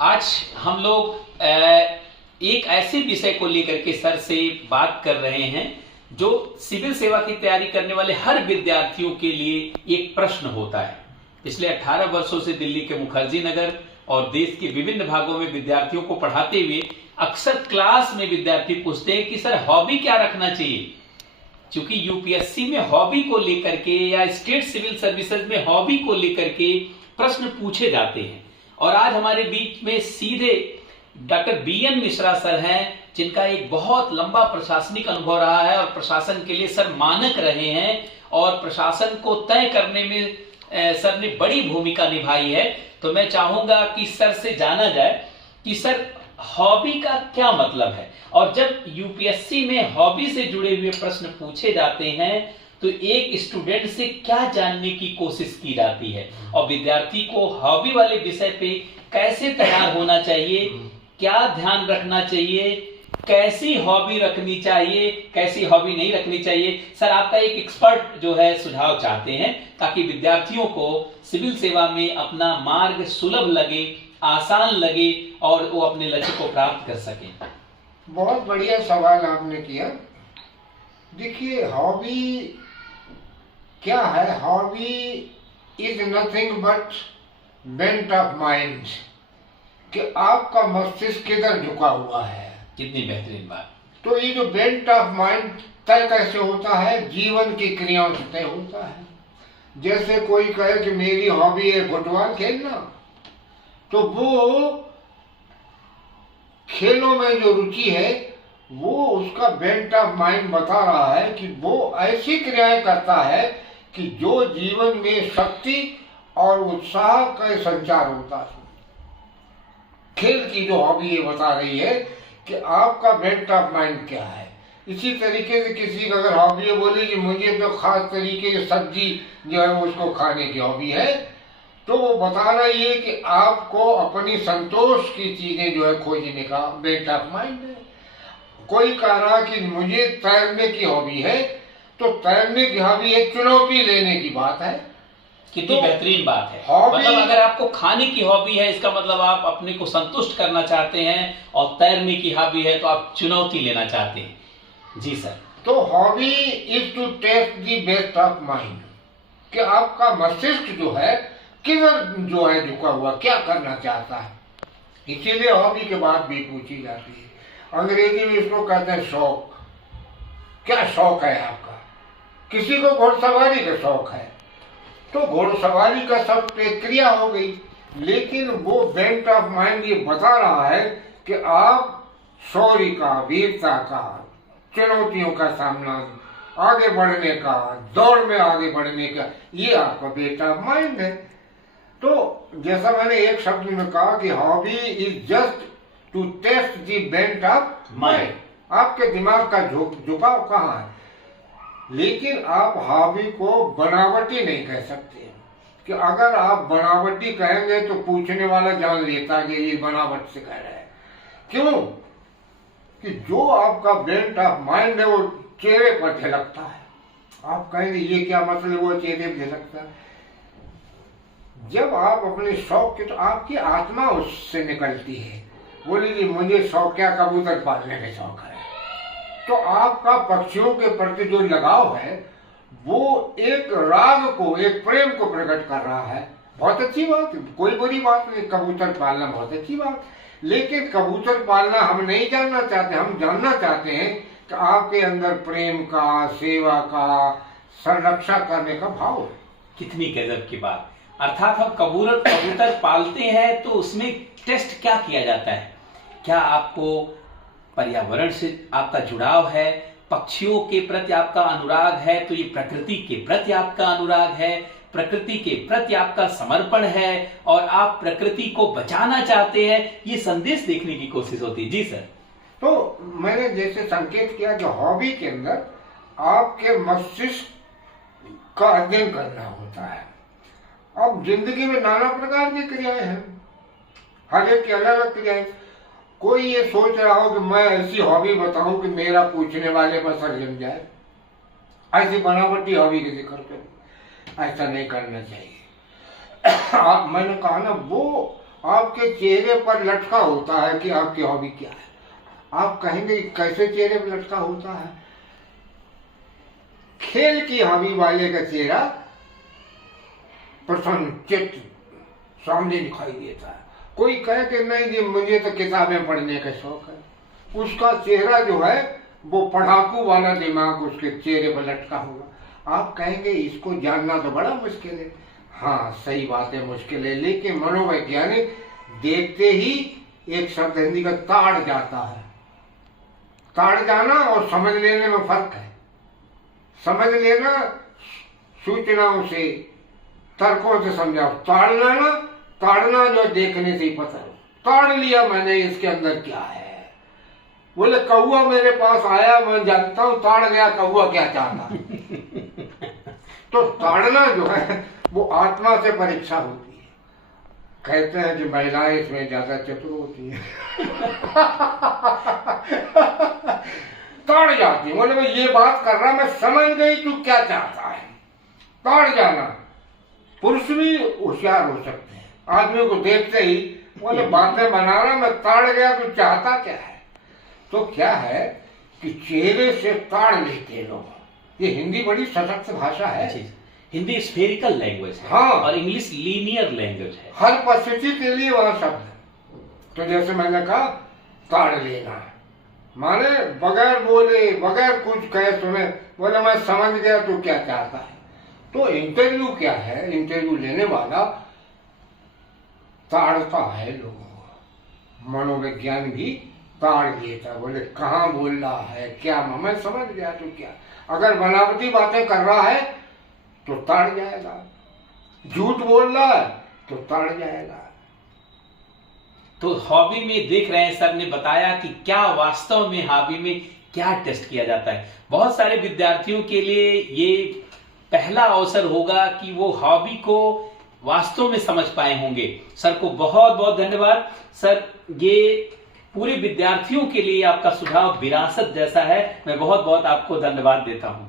आज हम लोग एक ऐसे विषय को लेकर के सर से बात कर रहे हैं जो सिविल सेवा की तैयारी करने वाले हर विद्यार्थियों के लिए एक प्रश्न होता है। पिछले 18 वर्षों से दिल्ली के मुखर्जी नगर और देश के विभिन्न भागों में विद्यार्थियों को पढ़ाते हुए अक्सर क्लास में विद्यार्थी पूछते हैं कि सर हॉबी क्या रखना चाहिए। क्योंकि यूपीएससी में हॉबी को लेकर के या स्टेट सिविल सर्विसेज में हॉबी को लेकर के प्रश्न पूछे जाते हैं। और आज हमारे बीच में सीधे डॉक्टर बीएन मिश्रा सर हैं, जिनका एक बहुत लंबा प्रशासनिक अनुभव रहा है और प्रशासन के लिए सर मानक रहे हैं और प्रशासन को तय करने में सर ने बड़ी भूमिका निभाई है। तो मैं चाहूंगा कि सर से जाना जाए कि सर हॉबी का क्या मतलब है, और जब यूपीएससी में हॉबी से जुड़े हुए प्रश्न पूछे जाते हैं तो एक स्टूडेंट से क्या जानने की कोशिश की जाती है और विद्यार्थी को हॉबी वाले विषय पे कैसे तैयार होना चाहिए, क्या ध्यान रखना चाहिए, कैसी हॉबी रखनी चाहिए, कैसी हॉबी नहीं रखनी चाहिए। सर आपका एक एक्सपर्ट जो है सुझाव चाहते हैं ताकि विद्यार्थियों को सिविल सेवा में अपना मार्ग सुलभ लगे, आसान लगे और वो अपने लक्ष्य को प्राप्त कर सके। बहुत बढ़िया सवाल आपने किया। देखिए हॉबी क्या है? Hobby is nothing but bent of mind, कि आपका मस्तिष्क किधर झुका हुआ है। कितनी बेहतरीन बात। तो ये जो बेंट ऑफ माइंड तय कैसे होता है? जीवन की क्रियाओं से तय होता है। जैसे कोई कहे कि मेरी हॉबी है फुटबॉल खेलना, तो वो खेलों में जो रुचि है वो उसका बेंट ऑफ माइंड बता रहा है कि वो ऐसी क्रियाएं करता है कि जो जीवन में शक्ति और उत्साह का संचार होता है। खेल की जो हॉबी ये बता रही है कि आपका बेंट ऑफ माइंड क्या है। इसी तरीके से किसी का अगर हॉबी है, बोले कि मुझे तो खास तरीके की सब्जी जो है उसको खाने की हॉबी है, तो वो बता रही है कि आपको अपनी संतोष की चीजें जो है खोजने का बेंट ऑफ माइंड है। कोई कह रहा कि मुझे तैरने की हॉबी है, तो तैरने की हॉबी एक चुनौती लेने की बात है। कितनी तो बेहतरीन बात है। हॉबी, मतलब अगर आपको खाने की हॉबी है इसका मतलब आप अपने को संतुष्ट करना चाहते हैं, और तैरने की हॉबी है तो आप चुनौती लेना चाहते हैं। जी सर। तो hobby is to test the best of mind, कि आपका मस्तिष्क जो है किधर जो है झुका हुआ, क्या करना चाहता है। इसीलिए हॉबी के बाद भी पूछी जाती है। अंग्रेजी में इसको कहते हैं शौक। क्या शौक है आपका? किसी को घोड़सवारी का शौक है, तो घोड़सवारी का सब एक क्रिया हो गई, लेकिन वो बेंट ऑफ माइंड ये बता रहा है कि आप शौर्य का, वीरता का, चुनौतियों का सामना, आगे बढ़ने का, दौड़ में आगे बढ़ने का, ये आपका बेंट ऑफ माइंड है। तो जैसा मैंने एक शब्द में कहा कि hobby is just to test the bent of mind. आपके दिमाग का झुकाव कहाँ है। लेकिन आप हॉबी को बनावटी नहीं कह सकते, कि अगर आप बनावटी कहेंगे तो पूछने वाला जान लेता कि ये बनावट से कह रहा है। क्यों? कि जो आपका बेंट ऑफ माइंड है वो चेहरे पर झलकता है। आप कहेंगे ये क्या मतलब, वो चेहरे पर झलकता है। जब आप अपने शौक के, तो आपकी आत्मा उससे निकलती है। बोली जी मुझे शौक क्या, कबूतर पालने का शौक है, तो आपका पक्षियों के प्रति जो लगाव है वो एक राग को, एक प्रेम को प्रकट कर रहा है। बहुत अच्छी बात है, कोई बुरी बात नहीं, कबूतर पालना बहुत अच्छी बात। लेकिन कबूतर पालना हम नहीं जानना चाहते, हम जानना चाहते हैं कि आपके अंदर प्रेम का, सेवा का, संरक्षा करने का भाव है। कितनी गजब की बात। अर्थात हम कबूतर पालते हैं तो उसमें टेस्ट क्या किया जाता है? क्या आपको पर्यावरण से आपका जुड़ाव है, पक्षियों के प्रति आपका अनुराग है, तो ये प्रकृति के प्रति आपका अनुराग है, प्रकृति के प्रति आपका समर्पण है और आप प्रकृति को बचाना चाहते हैं, ये संदेश देखने की कोशिश होती है। जी सर। तो मैंने जैसे संकेत किया कि हॉबी के अंदर आपके मस्तिष्क का अध्ययन करना होता है। अब जिंदगी में नाना प्रकार की क्रियाएं हैं, हर एक की अलग अलग क्रियाएं। कोई ये सोच रहा हो कि मैं ऐसी हॉबी बताऊं कि मेरा पूछने वाले पर सर जम जाए, ऐसी बनावटी हॉबी की जिक्र करूं, ऐसा नहीं करना चाहिए। मैंने कहा ना, वो आपके चेहरे पर लटका होता है कि आपकी हॉबी क्या है। आप कहेंगे कैसे चेहरे पर लटका होता है? खेल की हॉबी वाले का चेहरा प्रसन्न चित्त सामने दिखाई देता है। कोई कहे कि नहीं जी मुझे तो किताबें पढ़ने का शौक है, उसका चेहरा जो है वो पढ़ाकू वाला दिमाग उसके चेहरे पर लटका होगा। आप कहेंगे इसको जानना तो बड़ा मुश्किल है। हाँ सही बात है, मुश्किल है, लेकिन मनोवैज्ञानिक देखते ही एक शब्द हिंदी का ताड़ जाता है। ताड़ जाना और समझ लेने में फर्क है। समझ लेना सूचनाओं से, तर्कों से समझाओ। ताड़ना जो देखने से ही पता है। ताड़ लिया मैंने, इसके अंदर क्या है। बोले कौआ मेरे पास आया, मैं जानता हूं ताड़ गया कौआ क्या चाहता। तो ताड़ना जो है वो आत्मा से परीक्षा होती है। कहते हैं कि महिलाएं इसमें ज्यादा चतुर होती हैं। ताड़ जाती, बोले मैं ये बात कर रहा, मैं समझ गई तू क्या चाहता है। ताड़ जाना। पुरुष भी होशियार हो सकते हैं, आदमी को देखते ही बोले बातें बना रहा, मैं ताड़ गया तू चाहता क्या है। तो क्या है कि चेहरे से ताड़ लेते लोग। ये हिंदी बड़ी सशक्त भाषा है। हिंदी स्फेरिकल लैंग्वेज है। हाँ। और इंग्लिश लीनियर लैंग्वेज है। हर परिस्थिति के लिए वहां शब्द है। तो जैसे मैंने कहा ताड़ लेना माने बगैर बोले, बगैर कुछ कहे सुने, बोले मैं समझ गया तू क्या चाहता है। तो इंटरव्यू क्या है, इंटरव्यू लेने वाला ताड़ता है लोगों को। मनोविज्ञान भी ताड़ लेता, बोले कहाँ बोल रहा है, क्या मैं समझ गया तू क्या। अगर बनावटी बातें कर रहा है तो ताड़ जाएगा, झूठ बोल रहा है तो ताड़ जाएगा। तो हॉबी में देख रहे हैं, सर ने बताया कि क्या वास्तव में हॉबी में क्या टेस्ट किया जाता है। बहुत सारे विद्यार्थियों के लिए ये पहला अवसर होगा कि वो हॉबी को वास्तव में समझ पाए होंगे। सर को बहुत बहुत धन्यवाद। सर ये पूरे विद्यार्थियों के लिए आपका सुझाव विरासत जैसा है। मैं बहुत बहुत आपको धन्यवाद देता हूं।